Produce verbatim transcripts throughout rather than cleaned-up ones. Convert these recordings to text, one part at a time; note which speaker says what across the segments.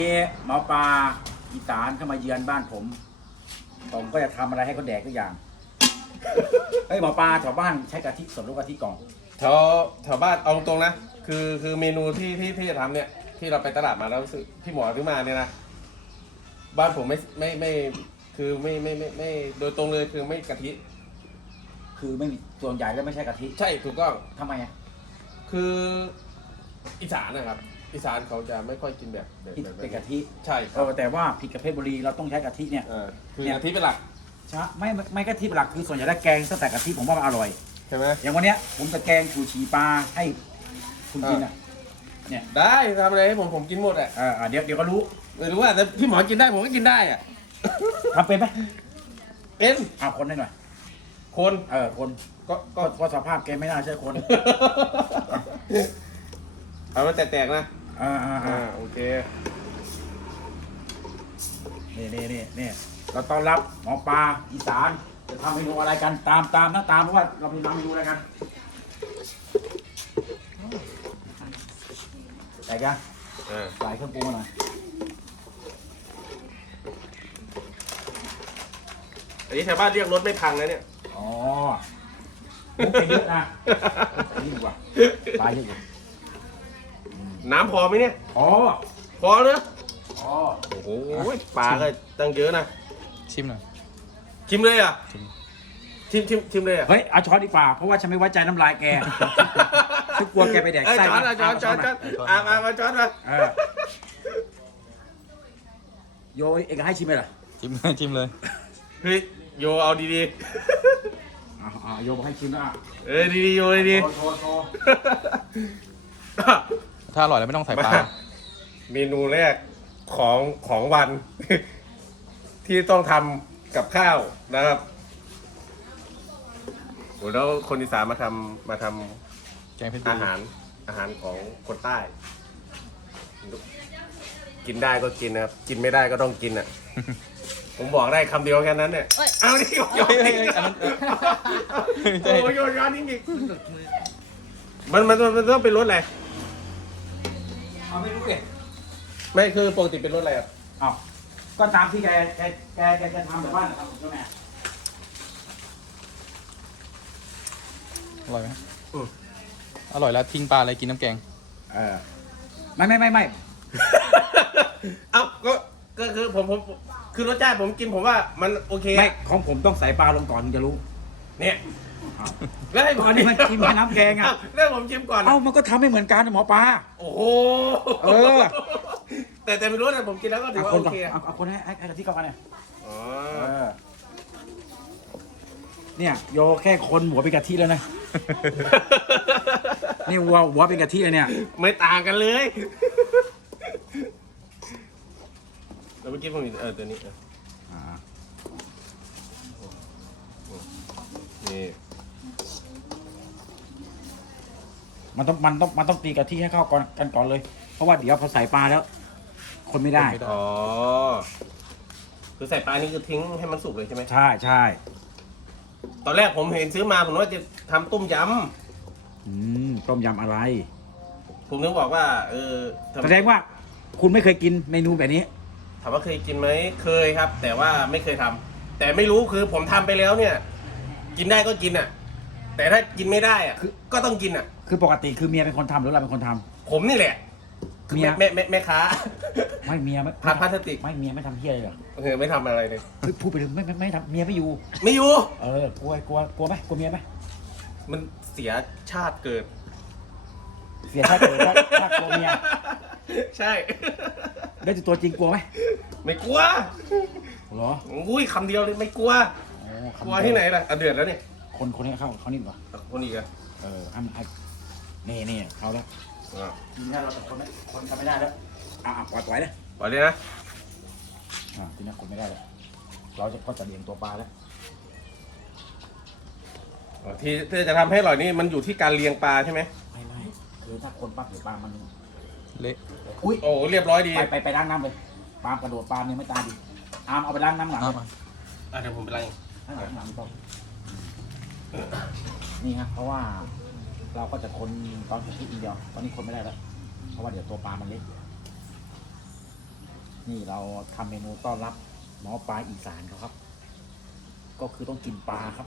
Speaker 1: นี่หมอปลาอีสานเข้ามาเยือนบ้านผมผมก็จะทำอะไรให้เขาแดกทุกอย่างเฮ้ยหมอปลาแถวบ้านใช้กะทิสดหรือกะทิกล่อง
Speaker 2: แถวแถวบ้านเอาตรงนะคือคือเมนูที่ที่ที่จะทำเนี่ยที่เราไปตลาดมาแล้วซื้อพี่หมอซื้อมาเนี่ยนะบ้านผมไม่ไม่ไม่คือไม่ไม่ไม่ไม่โดยตรงเลยคือไม่กะทิ
Speaker 1: คือไม่มีส่วนใหญ่แล้วไม่ใช่กะทิ
Speaker 2: ใช่ถูกต้อง
Speaker 1: ทำไมอ่ะ
Speaker 2: คืออีสานนะครับอีสานเขาจะไม่ค่อยกินแบบแบบ
Speaker 1: เป็นกะทิ
Speaker 2: ใช่
Speaker 1: เออแต่ว่าผิดกับเพชรบุรีเราต้องใช้กะทิเนี่ย
Speaker 2: คือกะทิเป็นหลัก
Speaker 1: ใช่ไม่ไม่กะทิเป็นหลักคือส่วนใหญ่แล้วแกงตั้งแต่กะทิผมว่ามันอร่อย
Speaker 2: ใช่ไหม
Speaker 1: อย่างวันเนี้ยผมจะแกงชูชีปลาให้คุณกินอ่ะเนี่ย
Speaker 2: ได้ทำอะไรให้ผมผมกินหมดอ่ะ
Speaker 1: เออเดี๋ยวเดี๋ยวก็รู้
Speaker 2: ไม่รู้ว่าแต่พี่หมอกินได้ผมก็กินได้อ่ะ
Speaker 1: ทำเป็นไหม
Speaker 2: เป็น
Speaker 1: เอาคนได้หน่อย
Speaker 2: คน
Speaker 1: เออคนก็ก็ก็สภาพแกไม่น่าใช่คน
Speaker 2: เอามาแตกๆนะ
Speaker 1: อ่าอ่าอ่า
Speaker 2: โอเค
Speaker 1: นี่นี่นี่นี่เราต้อนรับหมอปลาอีสานจะทำเมนูอะไรกันตามตามนะตามเพราะว่าเราไปทำเมนูอะไรกันใส่กันใส่เครื่องปรุงมาหน่อย
Speaker 2: อันนี้ชาวบ้านเรียกรถไม่พังนะเนี่ย
Speaker 1: อ๋อมุกไปเยอะนะใส่นี่ดีกว่าปลาเยอะอยู่
Speaker 2: น้ำพอไหมเนี่ย
Speaker 1: พอ
Speaker 2: พอเลย
Speaker 1: อ๋อ
Speaker 2: โอ้โหปลาก็ตั้งเยอะนะ
Speaker 3: ชิมหน่อย
Speaker 2: ชิมเลยอ่ะชิมชิมชิมเลยอ่ะ
Speaker 1: เฮ้ยเอาช้อนดีกว่าเพราะว่าฉันไม่ไว้ใจน้ำลายแกฉันกลัวแกไปแดกไส้
Speaker 2: ช้อนช้อนช้อนช้อนอ่ะมามาช้อนมา
Speaker 1: โยเอกให้ชิมไหมล่ะ
Speaker 3: ชิมเลยชิมเลย
Speaker 2: เฮ้ยโยเอาดี
Speaker 1: ๆอ่าโยบอกให้ชิมนะ
Speaker 2: เออดีๆโยดี
Speaker 1: ๆโชว์โชว์
Speaker 3: ถ้าอร่อยแล้วไม่ต้องใส่ปลา
Speaker 2: เมนูแรกของของวันที่ต้องทำกับข้าวนะครับโอ้แล้วคนอีสานมาทำมาทำ
Speaker 3: แกงเผ็ด
Speaker 2: อาหารอาหารของคนใต้กินได้ก็กินนะครับกินไม่ได้ก็ต้องกินอ่ะผมบอกได้คำเดียวแค่นั้นเนี่ยเอาดิโยนโยนโอ้โยนย้อนจริงๆมันมันมันต้องเป็นรสอะไร
Speaker 1: เอาไม่รู้เกศ
Speaker 2: ไม่คือปกติเป็นรสอะไรอ่ะ
Speaker 1: อ้าวก็ตามที่แกแกแกแกจะทำแบบบ้านนะครับเจ้าแม่
Speaker 3: อร่อยไหมอร่อยแล้วทิ้งปลาอะไรกินน้ำแกง
Speaker 1: เออไม่ไม่ไม่ไม่
Speaker 2: เอ้าก็ก็คือผมผมคือรสชาติผมกินผมว่ามันโอเค
Speaker 1: ไม่ของผมต้องใส่ปลาลงก่อนถึงจะรู้
Speaker 2: เนี่ยแล้วให้ผม
Speaker 1: นี่มันชิมแค่น้ำแกงอ่ะ
Speaker 2: แล้วผมชิมก่อน
Speaker 1: เอ้ามันก็ทำไม่เหมือนกันหมอปลา
Speaker 2: โอ้โห
Speaker 1: เออ
Speaker 2: แต่แต่ไม่รู้นะผมกินแล้วก็ถือว่าโอเค
Speaker 1: เอาคนให้ให้ให้ที่เข้ากันเนี่ยอ๋อเนี่ยโยแค่คนหัวเป็นกะทิแล้วนะนี่วัวหัวเป็นกะทิเลยเนี่ย
Speaker 2: ไม่ต่างกันเลยแล้วเมื่อกี้ผมเออตัวนี้อ่านี่
Speaker 1: มันต้องมันต้องมันต้องตีกะทิให้เข้าก่อนกันก่อนเลยเพราะว่าเดี๋ยวพอใส่ปลาแล้ว คนไม่ได้
Speaker 2: อ๋อคือใส่ปลานี่คือทิ้งให้มันสุกเลยใช่ไหม
Speaker 1: ใช่ใช่
Speaker 2: ตอนแรกผมเห็นซื้อมาผมว่าจะทำต้มย
Speaker 1: ำอืมต้มยำอะไร
Speaker 2: ผมนึกบอกว่าเออ
Speaker 1: แสดงว่าคุณไม่เคยกินเมนูแบบนี้
Speaker 2: ถามว่าเคยกินไหมเคยครับ แต่ว่าไม่เคยทำแต่ไม่รู้คือผมทำไปแล้วเนี่ย กินได้ก็กินอ่ะ แต่ถ้ากินไม่ได้อ่ะคือก็ต้องกินอ่ะ
Speaker 1: คือปกติคือเมียเป็นคนทำหรือเราเป็นคนทำ
Speaker 2: ผมนี่แหละ
Speaker 1: เมีย
Speaker 2: แม่แม่แม่ค้า
Speaker 1: ไม่เมียไม่
Speaker 2: พัดพลาสติก
Speaker 1: ไม่เมียไม่ทำเพี้ยเลยเหรอ
Speaker 2: เออไม่ทำอะไรเลย
Speaker 1: พูดไปถึงไม่ไม่ไม่ทำเมียไม่อยู่
Speaker 2: ไม่อยู่
Speaker 1: เออกลัวกลัวกลัวไหมกลัวเมียไหม
Speaker 2: มันเสียชาติเกิด
Speaker 1: เสียชาติเกิดถ้ากลัวเมีย
Speaker 2: ใช่
Speaker 1: แล้วตัวจริงกลัวไหม
Speaker 2: ไม่กลัว
Speaker 1: เหรอ
Speaker 2: อุ้ยคำเดียวเลยไม่กลัวกลัวที่ไหนล่ะเดือดแล้วเนี่ย
Speaker 1: คนคนนี้เข้าเขานี่ก่อน
Speaker 2: คนนี้อ่ะ
Speaker 1: เออให้ให้นี่นี่เขาแล้วทีนี้เราแต่คนคนทำไม่ได้แล้วอ่ะปล่อยปล่อยเลย
Speaker 2: ปล่อยเลยนะ
Speaker 1: อ่าทีนี้คนไม่ได้แล้วเราจะก็จะเลี้ยงตัวปลาแล้ว
Speaker 2: ที่ที่จะทำให้อร่อยนี่มันอยู่ที่การเลี้ยงปลาใช่ไหม
Speaker 1: ไม่ไม่คือถ้าคนปั๊บเดี๋ยวปลามัน
Speaker 3: เละ
Speaker 2: อุ้ยโอ้เรียบร้อยดี
Speaker 1: ไปไปไปล้างน้ำเลยปลากระโดดปลาเนี่ยไม่ตายดิอามเอาไปล้างน้ำหลัง
Speaker 2: อ่ะเดี๋ยวผมไปล้าง
Speaker 1: หลังหลังต้องนี่ครับเพราะว่าเราก็จะคนตอนกะทิอีกเดียวตอนนี้คนไม่ได้แล้วเพราะว่าเดี๋ยวตัวปลามันเล็กนี่เราทำเมนูต้อนรับหมอปลาอีสานเขาครับ ก็คือต้องกินปลาครับ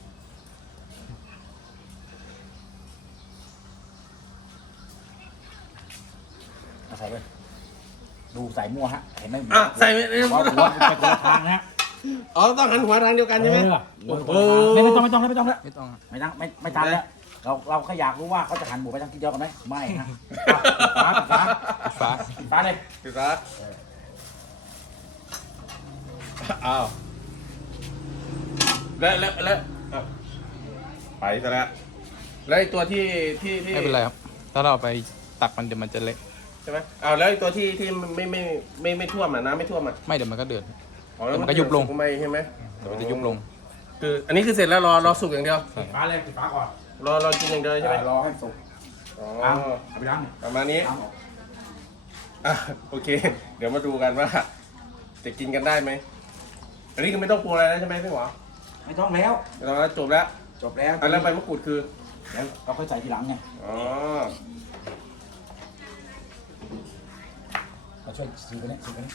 Speaker 1: เอาใส่เลยดูใส่มั่วฮะเห็นไหม
Speaker 2: อ่ะใส่ไม่
Speaker 1: หัวหัวไปคนละทางนะฮะ
Speaker 2: อ๋อต้องหันหัวทางเดียวกันใช่ไหม
Speaker 1: เออหัวคนละทางไม่ไม่ต้องไม่ต้องไม่ต้องแล้ว
Speaker 3: ไม่ต้อง
Speaker 1: ไม่ต้องไม่ไม่ทันแล้วเราเราแค่อยากรู้ว่าเขาจะหันหมูไปทางทิศเดียวกันไหมไม่ฮะฟ้าฟ้า
Speaker 3: ฟ้า
Speaker 1: ฟ้าเลย
Speaker 2: ปิดร้านอ้าวแล้วแล้วแล้วอ้าวไปซะแล้วแล้วไอ้ตัวที่ที่ที่
Speaker 3: ไม่เป็นไรครับ ถ้าเราเอาไปตักมันเดี๋ยวมันจะเละ
Speaker 2: ใช่ไหมอ้าวแล้วไอ้ตัวที่ที่ไม่ไม่ไม่ไม่ท่วมอ่ะน้ำไม่ท่วมอ่ะ
Speaker 3: ไม่เดี๋ยวมันก็เดือด
Speaker 2: อ๋อแล้ว
Speaker 3: มันก็ยุบลง
Speaker 2: ไม่ใช่ไหม
Speaker 3: เดี๋ยวมันจะยุบลง
Speaker 2: คืออันนี้คือเสร็จแล้วรอรอสุกอย่างเดียว
Speaker 3: ใช่
Speaker 1: ฟ้าเลยปิดฟ้าก่อน
Speaker 2: รอรอกินอย่างเดียวใช่ไหม
Speaker 1: รอให้สุก
Speaker 2: อ๋อ
Speaker 1: ล้างเอาไปล้างเนี่ย
Speaker 2: ประมาณนี้
Speaker 1: ล้างออก
Speaker 2: อ่ะโอเค เดี๋ยวมาดูกันว่า จะกินกันได้ไหมอันนี้คือไม่ต้องปรุงอะไรแล้วใช่ไหมพี่หมอ
Speaker 1: ไม่ต้องแล้ว
Speaker 2: ไม่ต้องแล้วจบแล้ว
Speaker 1: จบแล้ว
Speaker 2: อันแล้วใบมะกรูดคือ
Speaker 1: แล้วเราค่อยใส่ทีหลังไง
Speaker 2: อ๋อ
Speaker 1: เราช่วยซื้อไปเนี่ยซื้อไปเนี่ย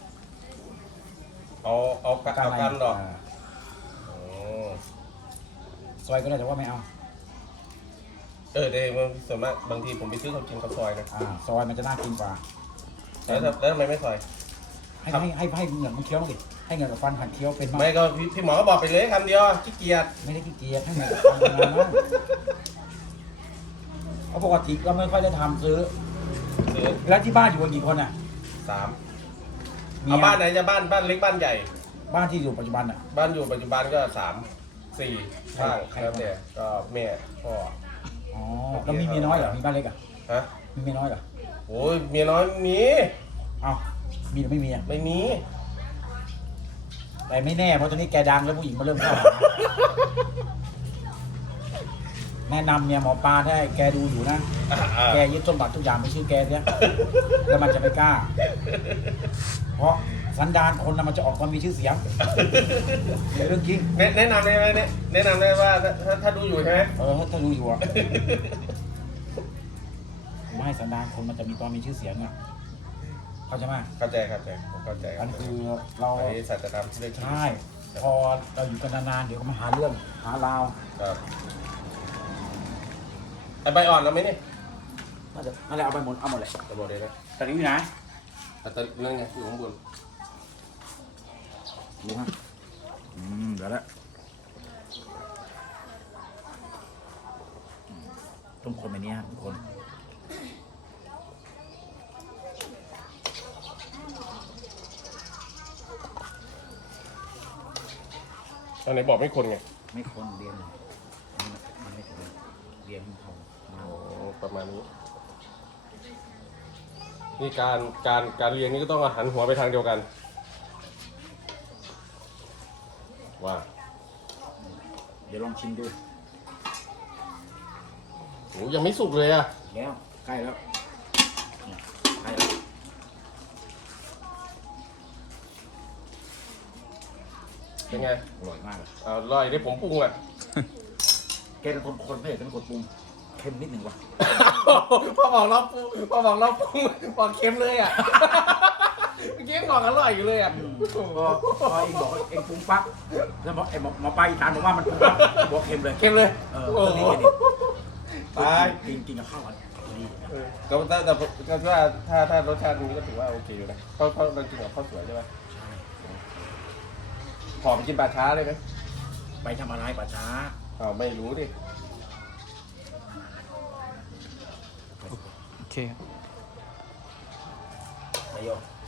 Speaker 2: เอาเอากระเอากันหรอ
Speaker 1: อ่า
Speaker 2: อ๋อ
Speaker 1: ซอยก็ได้แต่ว่าไม่เอา
Speaker 2: เออเดี๋ยวมันส่วนมากบางทีผมไปซื้อเขากินข้าวซอยนะ
Speaker 1: อ่าซอยมันจะน่ากินกว่า
Speaker 2: แล้วทำแล้วทำไมไม่ซอย
Speaker 1: ให้ให้ให้ให้เหงือกมันเคี้ยวดิให้เหงือกกับฟันหันเคี้ยวเป็นมาก
Speaker 2: ไม่ก็พี่พี่หมอก็บอกไปเลยคำเดียวขี้เกียจ
Speaker 1: ไม่ได้ขี้เกียจให้เหงือกกับฟันทำงานมากเพราะปกติก็ไม่ค่อยได้ทำซื้อ
Speaker 2: ซื้อ
Speaker 1: แล้วที่บ้านอยู่กันกี่คนอ่ะ
Speaker 2: สาม
Speaker 1: มี
Speaker 2: เอาบ้านไหนจะบ้านบ้านเล็กบ้านใหญ่
Speaker 1: บ้านที่อยู่ปัจจุบันอ่ะ
Speaker 2: บ้านอยู่ปัจจุบันก็สามสี่ข้าง
Speaker 1: ใคร
Speaker 2: แล้วแต่ก็แม่พ่อ
Speaker 1: อ๋อแล้วมีเมียน้อยเหรอมีบ้านเล็กอ่ะ
Speaker 2: ฮะ
Speaker 1: มีเมียน้อยเหรอ
Speaker 2: โอ้ยเมียน้อยมี
Speaker 1: เอ้ามีหรือไม่มีอ่ะ
Speaker 2: ไม่มี
Speaker 1: แต่ไม่แน่เพราะตอนนี้แกดังแล้วผู้หญิงมาเริ่มเข้าหาแนะนำเนี่ยหมอปลาได้แกดูอยู่นะ
Speaker 2: อ่ะอ่ะ
Speaker 1: แกยึดสมบัติทุกอย่างไปชื่อแกเนี่ยแล้วมันจะไม่กล้า เพราะสันดานคนน่ะมันจะออกความมีชื่อเสียงเรื่องจริง
Speaker 2: แนะแนะนำได้ไหมเนี่ยแนะนำได้ว่าถ้าถ้าถ้าดูอยู่ใช่ไหม
Speaker 1: เออถ้าดูอยู่อ่ะผมให้สันดานคนมันจะมีความมีชื่อเสียงอ่ะเข้าใจไหม
Speaker 2: เข้าใจเข้าใจผมเข้าใจ
Speaker 1: อันคือเรา
Speaker 2: อันนี้สัจธรรมเรื่องจริง
Speaker 1: ใช่พอเราอยู่กันนานๆเดี๋ยวก็มาหาเรื่องหาราว
Speaker 2: ครับไอใบอ่อนเราไหมเนี่ย
Speaker 1: น่าจะนั่นแหละเอาไปหมดเอาหมดเลย
Speaker 2: จะบอกเลยนะ
Speaker 1: ตะลิ้วอยู่ไหน
Speaker 2: แต่ตอนเรื่องไงอยู่ข้างบน
Speaker 1: รู้ฮะอืมเดี๋ยวละต้องคนแบบนี้ครับทุกคน
Speaker 2: ตอนไหนบอกไม่คนไง
Speaker 1: ไม่คนเรียนมันไม่คนเรียนมันเขามา
Speaker 2: โอ้ประมาณนี้นี่การการการเรียนนี่ก็ต้องหันหัวไปทางเดียวกันว่า
Speaker 1: เดี๋ยวลองชิมดู
Speaker 2: โหยังไม่สุกเลยอะ
Speaker 1: แล้วใกล้แล้วเนี่ยใกล้แล้ว
Speaker 2: เป็นไง
Speaker 1: อร่อยมากเลย
Speaker 2: อร่อยที่ผมปรุงอะ
Speaker 1: แกเป็นคนคนไม่เห็นเป็นคนปรุงเค็มนิดหนึ่งว่ะ
Speaker 2: พอบอกเราปรุงพอบอกเราปรุงบอกเค็มเลยอะเมื่อกี้ยังบอกอร่อยอยู่เลยอะ
Speaker 1: พอพอเองบอกว่าเองปรุงปั๊บแล้วบอกไอ้หมอหมอปลาอีสานบอกว่ามันปรุงปั๊บบอกเค็มเลย
Speaker 2: เค็มเลย
Speaker 1: เออ
Speaker 2: โอ้
Speaker 1: ตอน
Speaker 2: โห
Speaker 1: นี้แกดิ
Speaker 2: ตาย
Speaker 1: กินกินกับข้าวกันดีนะ
Speaker 2: เออแต่แต่แต่ก็ว่าถ้าถ้ารสชาตินี้ก็ถือว่าโอเคอยู่นะเพราะเพราะเรากินกับข้าวสวยใช่ไหมขอไปกินปลาช้าเลยไหม
Speaker 1: ไปทำอะไรป่าช้า
Speaker 2: อ้าวไม่รู้ดิ
Speaker 3: โอเคครับ
Speaker 1: ไปโย